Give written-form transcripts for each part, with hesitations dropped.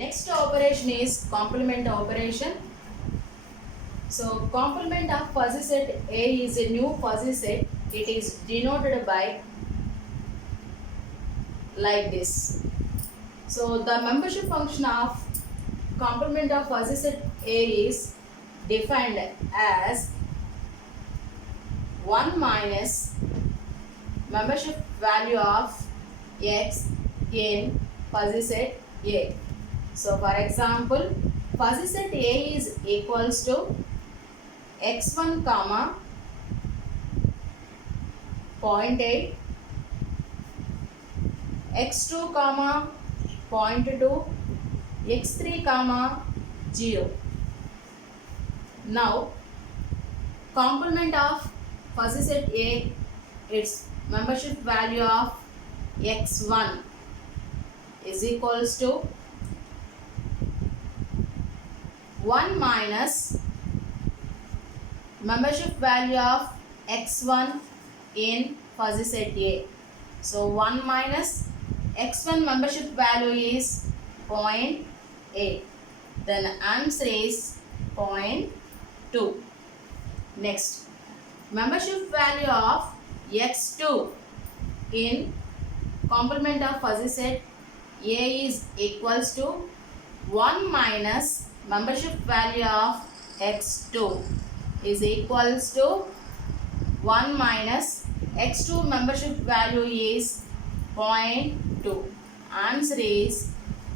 Next operation is complement operation. So complement of fuzzy set A is a new fuzzy set. It is denoted by like this. So the membership function of complement of fuzzy set A is defined as 1 minus membership value of x in fuzzy set A. So for example, fuzzy set A is equals to x1 comma 0.8, x2 comma 0.2, x3 comma 0. Now complement of fuzzy set A, its membership value of x1 is equals to 1 minus membership value of x1 in fuzzy set A. So 1 minus x1 membership value is 0.8. Then answer is 0.2. Next, membership value of x2 in complement of fuzzy set A is equals to 1 minus membership value of x2 is equals to 1 minus x2 membership value is 0.2. Answer is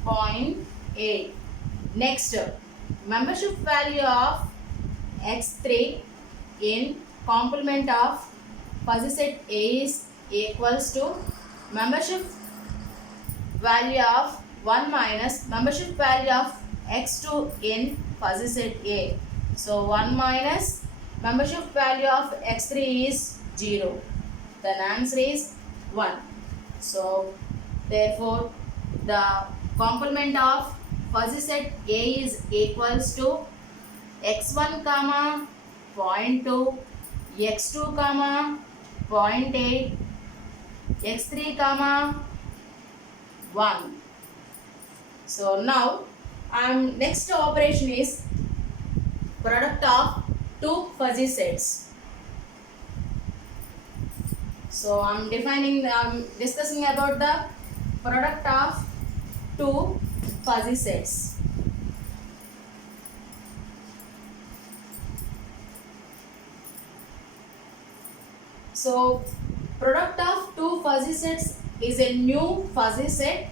0.8. Next, membership value of x3 in complement of fuzzy set A is equals to membership value of 1 minus membership value of x2 in fuzzy set A. So 1 minus membership value of x3 is 0. Then answer is 1. So therefore the complement of fuzzy set A is equals to x1 comma 0.2, x2 comma 0.8, x3 comma 1. So now next operation is product of two fuzzy sets. So I'm discussing about the product of two fuzzy sets. So product of two fuzzy sets is a new fuzzy set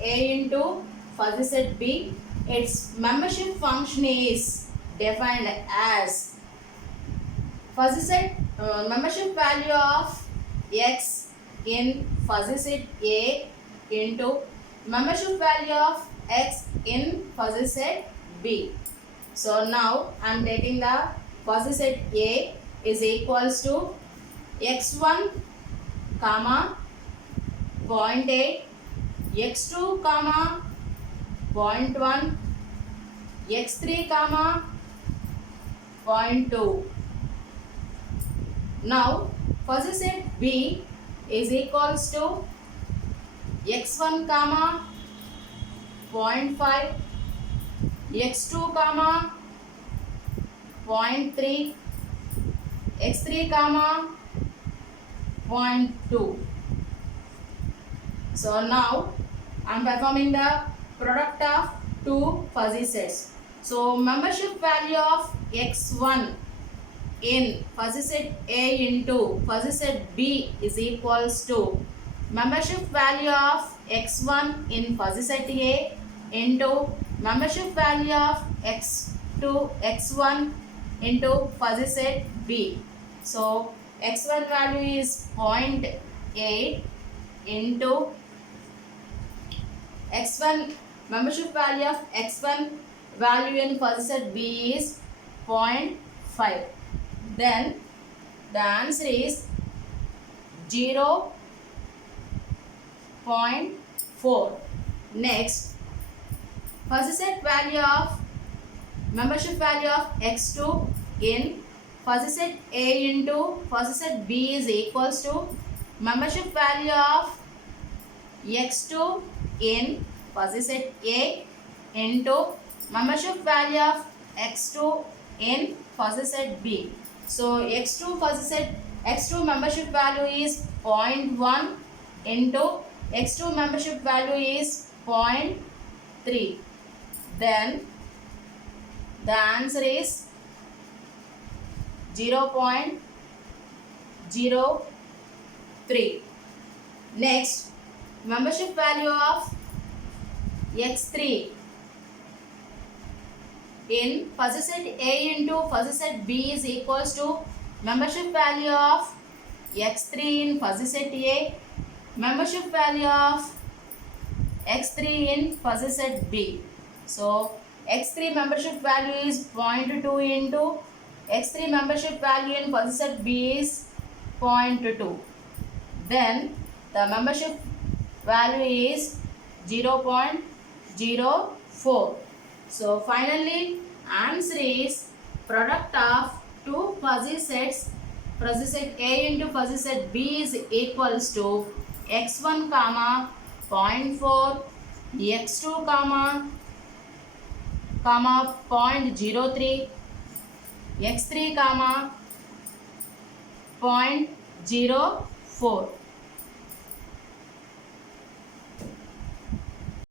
A into fuzzy set B. Its membership function is defined as fuzzy set membership value of x in fuzzy set A into membership value of x in fuzzy set B. So now I am taking the fuzzy set A is equals to x1 comma 0.8, x2 comma 0.1, x3 comma 0.2. Now fuzzy set B is equals to x1 comma 0.5, x2 comma 0.3, x3 comma 0.2. So now I am performing the product of two fuzzy sets. So membership value of x1 in fuzzy set A into fuzzy set B is equals to membership value of x1 in fuzzy set A into membership value of x1 into fuzzy set B. So x1 value is 0.8 into x1 membership value of x1 value in fuzzy set B is 0.5. Then the answer is 0.4. Next, fuzzy set value of membership value of x2 in fuzzy set A into fuzzy set B is equals to membership value of x2 in fuzzy set A into membership value of x2 in fuzzy set B. So x2 membership value is 0.1 into x2 membership value is 0.3. Then the answer is 0.03. Next, membership value of x3 in fuzzy set A into fuzzy set B is equals to membership value of x3 in fuzzy set A, membership value of x3 in fuzzy set B. So x3 membership value is 0.2 into x3 membership value in fuzzy set B is 0.2. Then the membership value is 0.04. So finally answer is product of two fuzzy sets, fuzzy set A into fuzzy set B is equals to x1 comma 0.4, x2 comma 0.03, x3 comma 0.04.